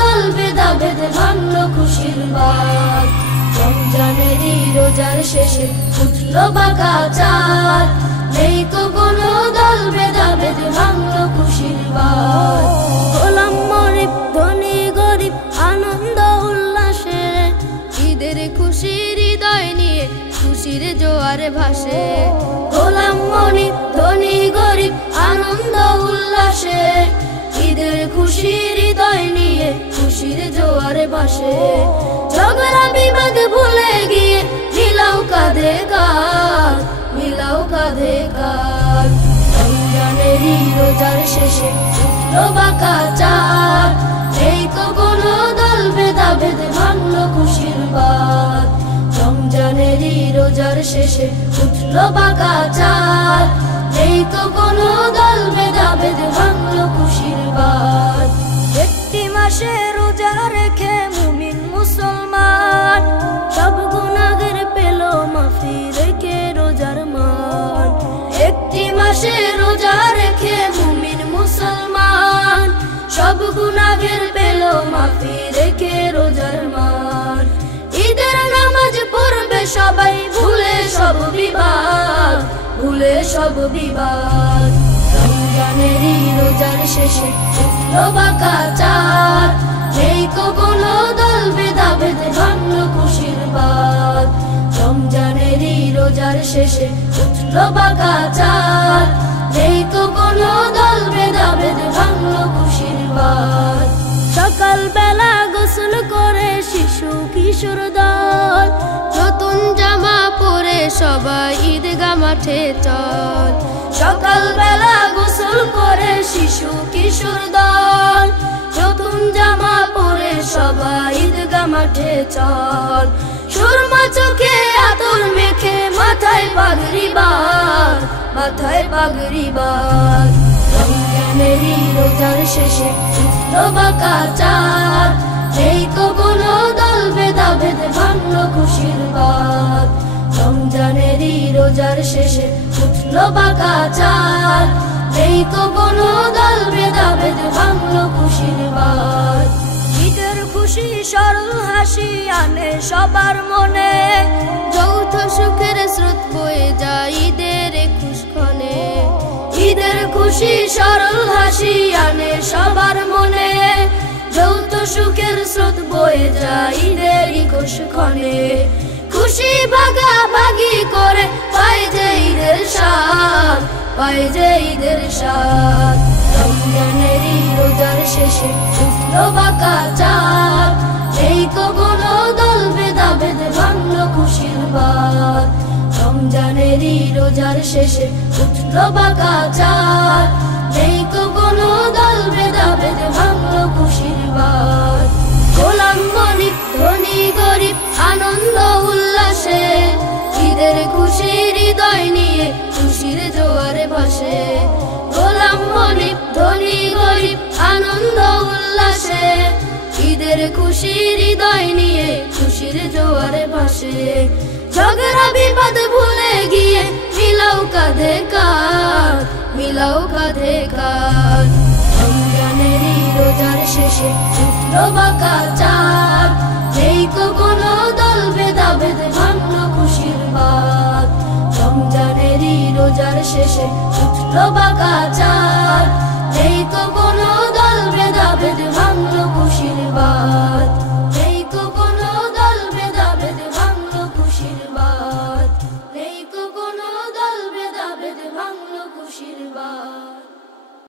দল ভেদাভেদ ভাঙলো খুশির বাঁধ। রমজানেরই রোজার শেষে উঠলো বাঁকা চাঁদ, নেই তো কোনো দল ভেদাভেদ ভাঙলো খুশির বাঁধ। গোলাম মরিব ধনী গরিব আনন্দ উল্লাসে, ঈদের খুশির হৃদয় নিয়ে খুশির জোয়ারে ভাসে। গোলাম মরিব ধনী গরিব আনন্দ উল্লাসে, ঈদের খুশির হৃদয় নিয়ে খুশির জোয়ারে ভাসে। ঝগড়া বিবাদ ভুলে গিয়ে মিলাও কাঁধে কাঁধ, মিলাও কাঁধে কাঁধ। রমজানেরই রোজার শেষে উঠলো বাঁকা চাঁদ, নেই তো কোনো দল ভেদাভেদ ভাঙলো খুশির বাঁধ। রমজানেরই রোজার শেষে উঠলো বাঁকা চাঁদ, নেই তো কোনো দল ভেদাভেদ ভাঙলো খুশির বাঁধ। একটি মাসে রোজা রেখে মুমিন মুসলমান, সব গুনাহের পেল মাফি রেখে রোজার মান। একটি মাসে রোজা রেখে মুমিন মুসলমান, সব গুনাহের পেল মাফি রেখে রোজার মান। ঈদের নামাজ পড়বে সবাই ভুলে সব বিবাদ, ভুলে সব বিবাদ। রমজানেরই রোজার শেষে উঠলো বাঁকা চাঁদ, নেই তো কোনো দল ভেদাভেদ ভাঙলো খুশির বাঁধ। রমজানেরই রোজার শেষে উঠলো বাঁকা চাঁদ, নেই তো কোনো দল ভেদাভেদ ভাঙলো খুশির বাঁধ। সকাল বেলা গোসল করে শিশু কিশোর দল, নতুন জামা পরে সবাই ঈদগাহ মাঠে চল। সকাল বেলা গোসল করে শিশু কিশোর দল, নতুন জামা পরে সবাই ঈদগাহ মাঠে চল। সুরমা চোখে আতর মেখে মাথায় পাগড়ি বাঁধ, মাথায় পাগড়ি বাঁধ। রমজানেরই রোজার শেষে উঠলো বাঁকা চাঁদ, নেই তো কোনো দল ভেদাভেদ ভাঙলো খুশির বাঁধ। রমজানেরই রোজার শেষে উঠলো বাঁকা চাঁদ, নেই তো কোনো দল ভেদাভেদ ভাঙলো খুশির বাঁধ। ঈদের খুশি সরল হাসি আনে সবার মনে, যৌথ সুখের স্রোত বয়ে যায় ঈদের খুশক্ষণে। ঈদের খুশি সরল হাসি আনে সবার মনে, যৌথ সুখের স্রোত বয়ে যায় ঈদের খুশক্ষণে। খুশি ভাগাভাগি করে পাই যে ঈদের স্বাদ, পাই যে ঈদের স্বাদ। রমজানেরই রোজার শেষে উঠলো বাঁকা চাঁদ, নেই তো কোনো দল ভেদাভেদ ভাঙলো খুশির বাঁধ। রমজানেরই রোজার শেষে উঠলো বাঁকা চাঁদ, নেই তো কোনো দল ভেদাভেদ ভাঙলো খুশির বাঁধ। গোলাম গরিব ধনী গরিব আনন্দ উল্লাসে, ঈদের খুশির হৃদয় নিয়ে খুশির জোয়ারে ভাসে। গোলাম গরিব ধনী গরিব আনন্দ উল্লাসে, ঈদের খুশির হৃদয় নিয়ে খুশির জোয়ারে ভাসে। ঝগড়া বিবাদ ভুলে গিয়ে মিলাও কাঁধে কাঁধ, মিলাও কাঁধে কাঁধ। রমজানেরই রোজার শেষে উঠলো বাঁকা চাঁদ, নেই তো কোনো দল ভেদাভেদ ভাঙলো খুশির বাঁধ। রমজানেরই রোজার শেষে উঠলো বাঁকা চাঁদ, নেই তো কোনো দল ভেদাভেদ